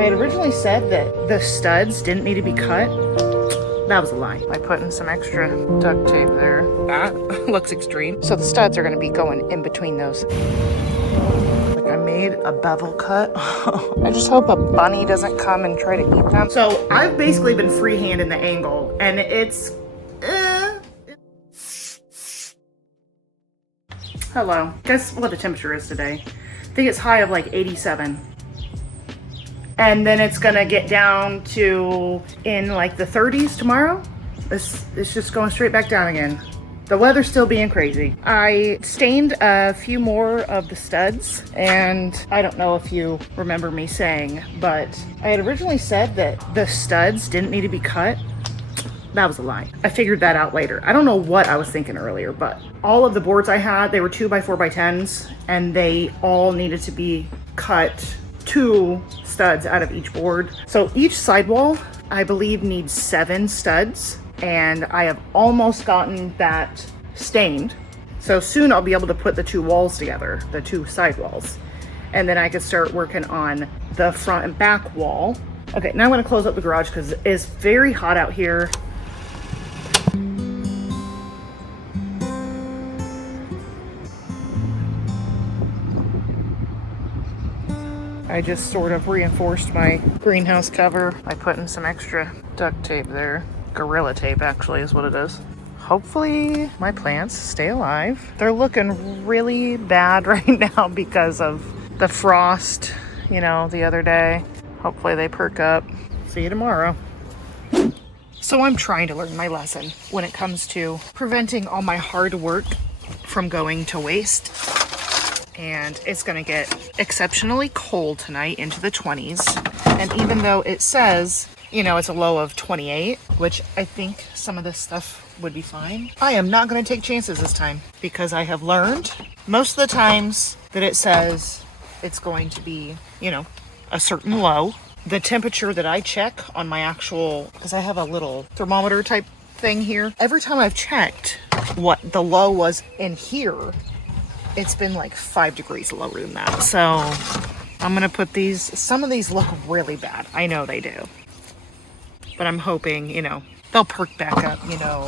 I had originally said that the studs didn't need to be cut. That was a lie. I put in some extra duct tape there. That looks extreme. So the studs are going to be going in between those. Like I made a bevel cut. I just hope a bunny doesn't come and try to eat them. So I've basically been freehanding the angle, and it's... Hello. Guess what the temperature is today? I think it's high of like 87. And then it's gonna get down to in like the 30s tomorrow. It's just going straight back down again. The weather's still being crazy. I stained a few more of the studs, and I don't know if you remember me saying, but I had originally said that the studs didn't need to be cut. That was a lie. I figured that out later. I don't know what I was thinking earlier, but all of the boards I had, they were 2x4x10s, and they all needed to be cut 2 studs out of each board. So each sidewall, I believe, needs 7 studs, and I have almost gotten that stained. So soon I'll be able to put the 2 walls together, the 2 side walls, and then I can start working on the front and back wall. Okay, now I'm gonna close up the garage because it's very hot out here. I just sort of reinforced my greenhouse cover by putting some extra duct tape there. Gorilla tape, actually, is what it is. Hopefully my plants stay alive. They're looking really bad right now because of the frost, you know, the other day. Hopefully they perk up. See you tomorrow. So I'm trying to learn my lesson when it comes to preventing all my hard work from going to waste. And it's gonna get exceptionally cold tonight, into the 20s. And even though it says, you know, it's a low of 28, which I think some of this stuff would be fine, I am not gonna take chances this time because I have learned most of the times that it says it's going to be, you know, a certain low. The temperature that I check on my actual, because I have a little thermometer type thing here, every time I've checked what the low was in here, it's been like 5 degrees lower than that. So I'm gonna put these, some of these look really bad. I know they do. But I'm hoping, you know, they'll perk back up, you know,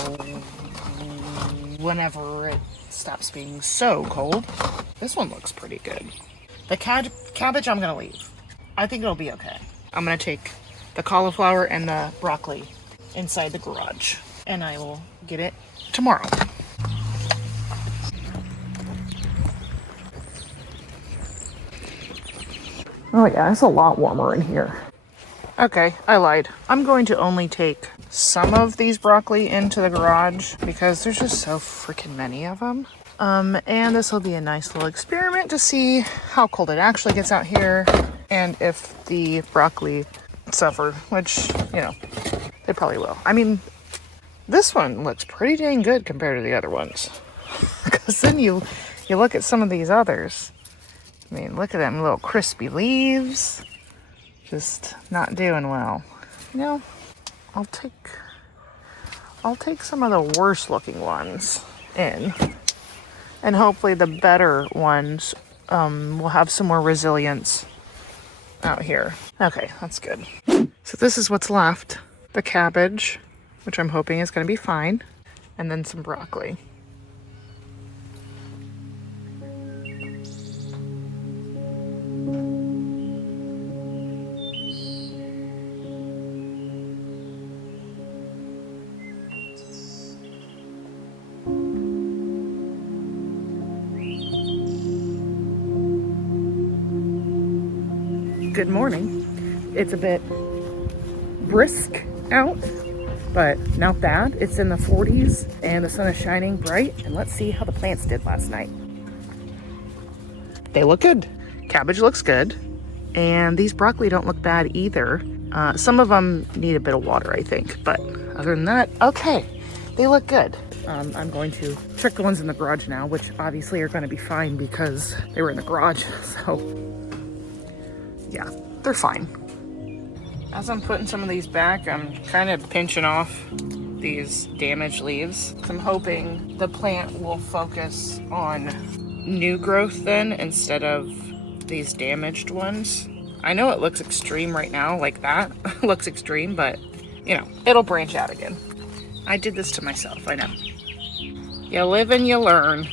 whenever it stops being so cold. This one looks pretty good. The cabbage I'm gonna leave. I think it'll be okay. I'm gonna take the cauliflower and the broccoli inside the garage, and I will get it tomorrow. Oh yeah, it's a lot warmer in here. Okay, I lied. I'm going to only take some of these broccoli into the garage because there's just so freaking many of them. And this will be a nice little experiment to see how cold it actually gets out here and if the broccoli suffer, which, you know, they probably will. I mean, this one looks pretty dang good compared to the other ones. Because then you look at some of these others. I mean, look at them little crispy leaves. Just not doing well. You know, I'll take some of the worst looking ones in. And hopefully the better ones will have some more resilience out here. Okay, that's good. So this is what's left. The cabbage, which I'm hoping is going to be fine. And then some broccoli. Good morning. It's a bit brisk out, but not bad. It's in the 40s and the sun is shining bright. And let's see how the plants did last night. They look good. Cabbage looks good. And these broccoli don't look bad either. Some of them need a bit of water, I think. But other than that, okay. They look good. I'm going to check the ones in the garage now, which obviously are going to be fine because they were in the garage. So yeah, they're fine. As I'm putting some of these back, I'm kind of pinching off these damaged leaves. I'm hoping the plant will focus on new growth then instead of these damaged ones. I know it looks extreme right now, like that looks extreme, but you know, it'll branch out again. I did this to myself, I know. You live and you learn.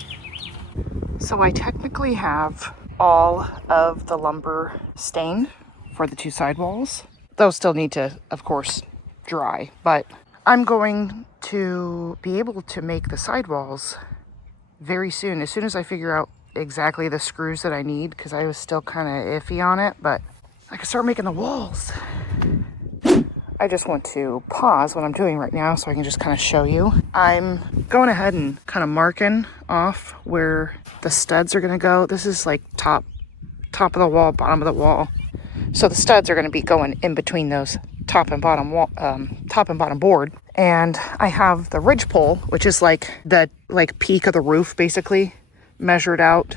So I technically have all of the lumber stained for the two sidewalls. Those still need to, of course, dry, but I'm going to be able to make the sidewalls very soon, as soon as I figure out exactly the screws that I need, because I was still kind of iffy on it, but I can start making the walls. I just want to pause what I'm doing right now so I can just kind of show you. I'm going ahead and kind of marking off where the studs are going to go. This is like top of the wall, bottom of the wall. So the studs are going to be going in between those top and bottom board. And I have the ridge pole, which is like the peak of the roof basically measured out,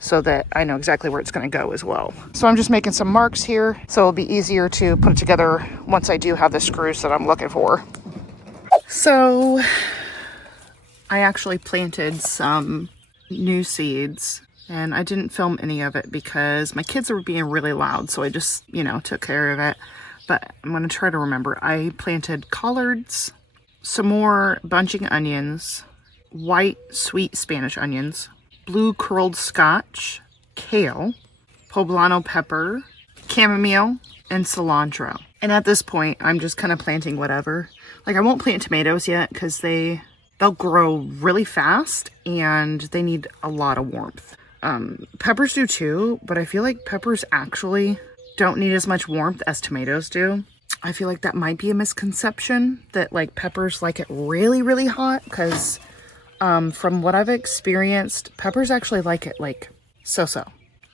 so that I know exactly where it's going to go as well. So I'm just making some marks here, so it'll be easier to put it together once I do have the screws that I'm looking for. So I actually planted some new seeds, and I didn't film any of it because my kids were being really loud, so I just, you know, took care of it. But I'm going to try to remember. I planted collards, some more bunching onions, white sweet Spanish onions, blue curled Scotch, kale, poblano pepper, chamomile, and cilantro. And at this point, I'm just kind of planting whatever. Like, I won't plant tomatoes yet because they'll grow really fast and they need a lot of warmth. Peppers do too, but I feel like peppers actually don't need as much warmth as tomatoes do. I feel like that might be a misconception, that like peppers like it really, really hot, because from what I've experienced, peppers actually like it like so-so.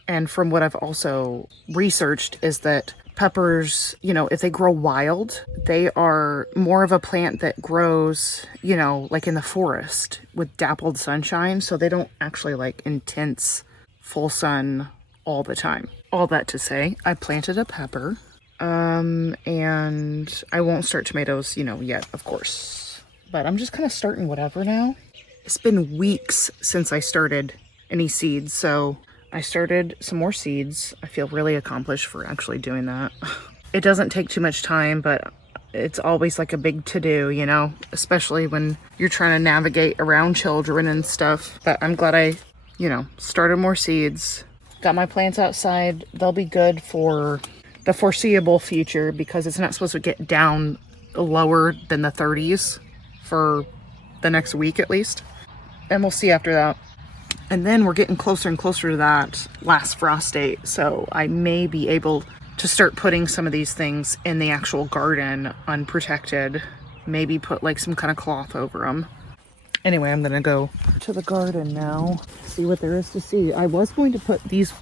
And from what I've also researched is that peppers, you know, if they grow wild, they are more of a plant that grows, you know, like in the forest with dappled sunshine. So they don't actually like intense full sun all the time. All that to say, I planted a pepper, and I won't start tomatoes, you know, yet, of course. But I'm just kind of starting whatever now. It's been weeks since I started any seeds, so I started some more seeds. I feel really accomplished for actually doing that. It doesn't take too much time, but it's always like a big to-do, you know, especially when you're trying to navigate around children and stuff. But I'm glad I, you know, started more seeds. Got my plants outside. They'll be good for the foreseeable future because it's not supposed to get down lower than the 30s for the next week at least. And we'll see after that. And then we're getting closer and closer to that last frost date. So I may be able to start putting some of these things in the actual garden unprotected. Maybe put like some kind of cloth over them. Anyway, I'm gonna go to the garden now, see what there is to see. I was going to put these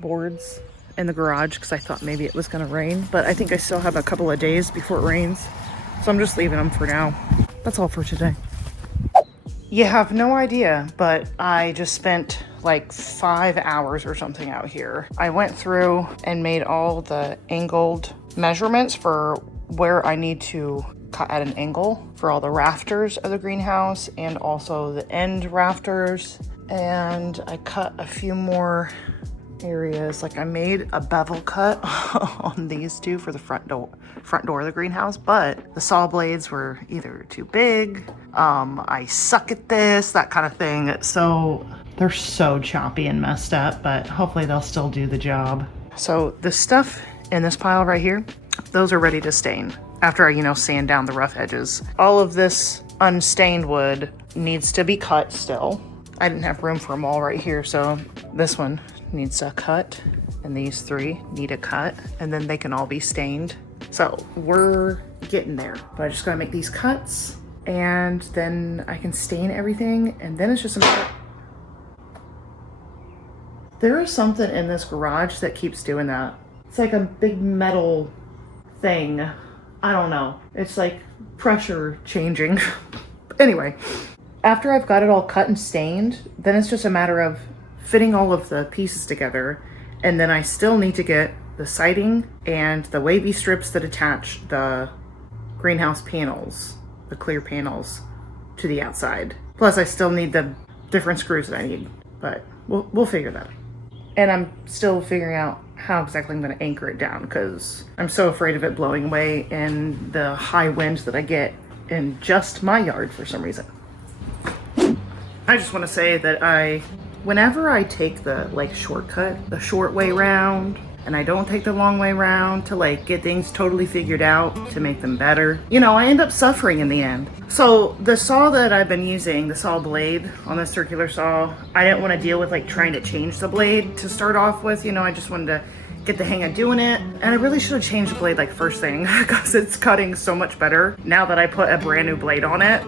boards in the garage because I thought maybe it was gonna rain, but I think I still have a couple of days before it rains. So I'm just leaving them for now. That's all for today. You have no idea, but I just spent like 5 hours or something out here. I went through and made all the angled measurements for where I need to cut at an angle for all the rafters of the greenhouse and also the end rafters. And I cut a few more areas. Like I made a bevel cut on these two for the front door of the greenhouse, but the saw blades were either too big, I suck at this, that kind of thing. So they're so choppy and messed up, but hopefully they'll still do the job. So the stuff in this pile right here, those are ready to stain after I, you know, sand down the rough edges. All of this unstained wood needs to be cut still. I didn't have room for them all right here, so this one needs a cut, and these three need a cut, and then they can all be stained. So we're getting there, but I just gotta make these cuts, and then I can stain everything, and then it's just a matter. There is something in this garage that keeps doing that. It's like a big metal thing. I don't know. It's like pressure changing. Anyway, after I've got it all cut and stained, then it's just a matter of fitting all of the pieces together. And then I still need to get the siding and the wavy strips that attach the greenhouse panels, the clear panels, to the outside. Plus I still need the different screws that I need, but we'll figure that out. And I'm still figuring out how exactly I'm going to anchor it down because I'm so afraid of it blowing away in the high winds that I get in just my yard for some reason. I just want to say that whenever I take the like shortcut, the short way round, and I don't take the long way round to like get things totally figured out to make them better, you know, I end up suffering in the end. So the saw that I've been using, the saw blade on the circular saw, I didn't want to deal with like trying to change the blade to start off with, you know, I just wanted to get the hang of doing it. And I really should have changed the blade like first thing because it's cutting so much better now that I put a brand new blade on it.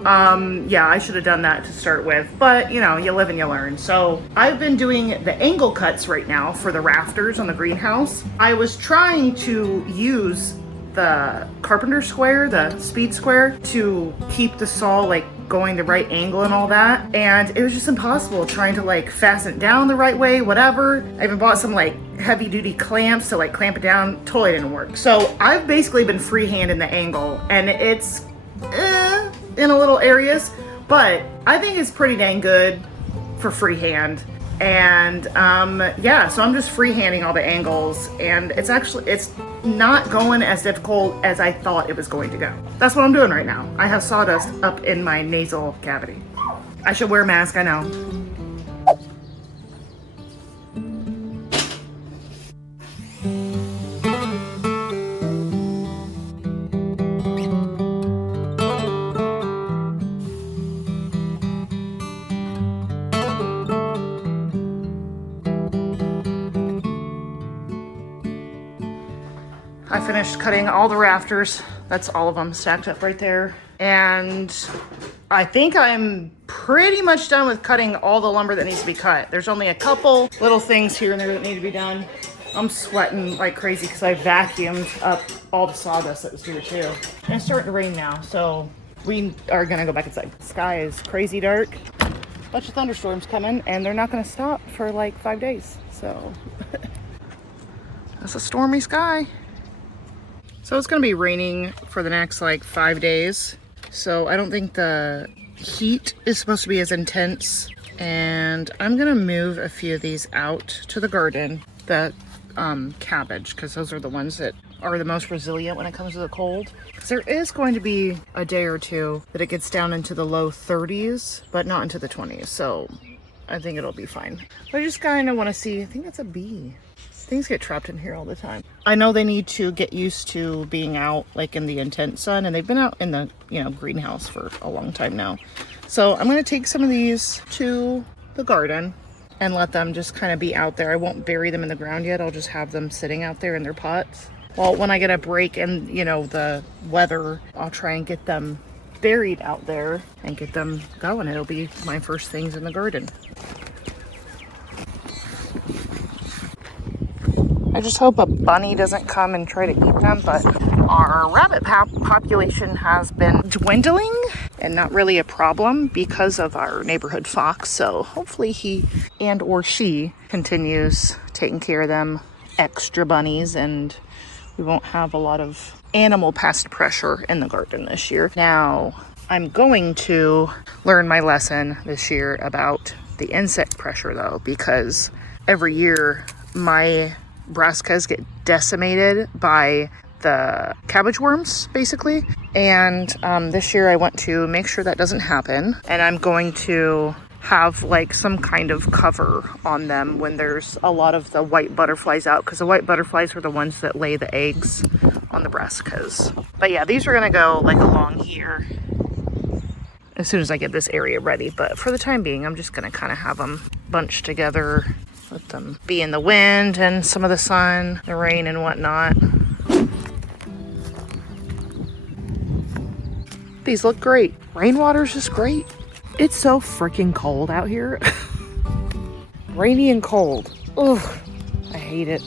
Yeah, I should have done that to start with, but you know, you live and you learn. So I've been doing the angle cuts right now for the rafters on the greenhouse. I was trying to use the carpenter square, the speed square, to keep the saw like going the right angle and all that, and it was just impossible trying to like fasten it down the right way, whatever. I even bought some like heavy duty clamps to like clamp it down. Totally didn't work. So I've basically been freehanding the angle, and it's in a little areas, but I think it's pretty dang good for freehand. And yeah, so I'm just freehanding all the angles, and it's not going as difficult as I thought it was going to go. That's what I'm doing right now. I have sawdust up in my nasal cavity. I should wear a mask, I know. I finished cutting all the rafters. That's all of them stacked up right there. And I think I'm pretty much done with cutting all the lumber that needs to be cut. There's only a couple little things here and there that need to be done. I'm sweating like crazy because I vacuumed up all the sawdust that was here too. And it's starting to rain now, so we are gonna go back inside. The sky is crazy dark. Bunch of thunderstorms coming, and they're not gonna stop for like 5 days. So that's a stormy sky. So it's gonna be raining for the next like 5 days. So I don't think the heat is supposed to be as intense. And I'm gonna move a few of these out to the garden, the cabbage, because those are the ones that are the most resilient when it comes to the cold. Because there is going to be a day or two that it gets down into the low 30s, but not into the 20s. So I think it'll be fine. But I just kind of want to see, I think that's a bee. Things get trapped in here all the time. I know they need to get used to being out like in the intense sun, and they've been out in the, you know, greenhouse for a long time now. So I'm going to take some of these to the garden and let them just kind of be out there. I won't bury them in the ground yet. I'll just have them sitting out there in their pots. Well, when I get a break in, you know, the weather, I'll try and get them buried out there and get them going. It'll be my first things in the garden. I just hope a bunny doesn't come and try to eat them, but our rabbit population has been dwindling and not really a problem because of our neighborhood fox. So hopefully he and or she continues taking care of them extra bunnies, and we won't have a lot of animal pest pressure in the garden this year. Now, I'm going to learn my lesson this year about the insect pressure though, because every year my brassicas get decimated by the cabbage worms basically, and this year I want to make sure that doesn't happen, and I'm going to have like some kind of cover on them when there's a lot of the white butterflies out, because the white butterflies are the ones that lay the eggs on the brassicas. But yeah, these are gonna go like along here as soon as I get this area ready, but for the time being I'm just gonna kind of have them bunched together, let them be in the wind and some of the sun, the rain and whatnot. These look great. Rainwater's just great. It's so freaking cold out here. Rainy and cold. Ugh, I hate it.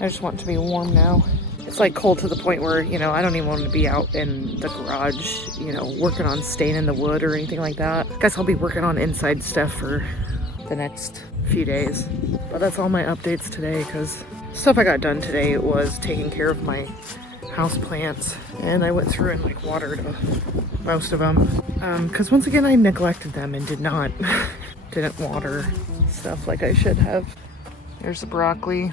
I just want it to be warm now. It's like cold to the point where, you know, I don't even want to be out in the garage, you know, working on staining the wood or anything like that. Guess I'll be working on inside stuff for the next few days. But that's all my updates today, because stuff I got done today was taking care of my house plants, and I went through and like watered most of them, because once again I neglected them and didn't water stuff like I should have. There's the broccoli.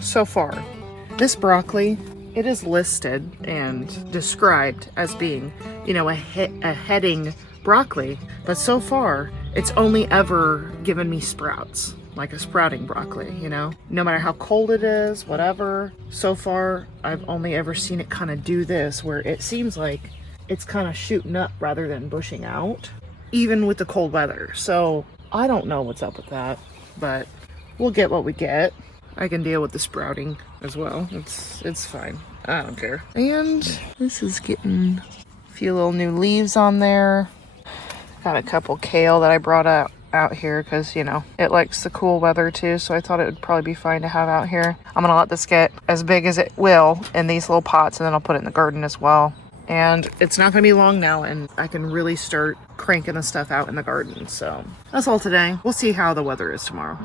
So far, this broccoli, it is listed and described as being, you know, a heading broccoli, but so far it's only ever given me sprouts, like a sprouting broccoli, you know, no matter how cold it is, whatever. So far I've only ever seen it kind of do this, where it seems like it's kind of shooting up rather than bushing out, even with the cold weather. So I don't know what's up with that, but we'll get what we get. I can deal with the sprouting as well. It's fine. I don't care. And this is getting a few little new leaves on there. Got a couple kale that I brought out here because, you know, it likes the cool weather too. So I thought it would probably be fine to have out here. I'm gonna let this get as big as it will in these little pots, and then I'll put it in the garden as well. And it's not gonna be long now, and I can really start cranking the stuff out in the garden. So that's all today. We'll see how the weather is tomorrow.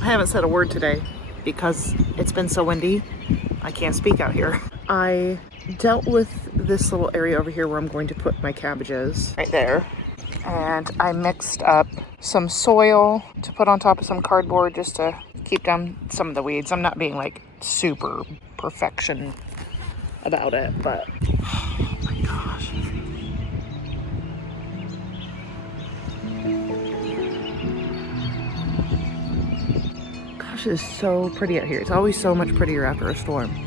I haven't said a word today because it's been so windy. I can't speak out here. I dealt with this little area over here where I'm going to put my cabbages right there. And I mixed up some soil to put on top of some cardboard just to keep down some of the weeds. I'm not being like super perfection about it, but oh my gosh. Gosh, it is so pretty out here. It's always so much prettier after a storm.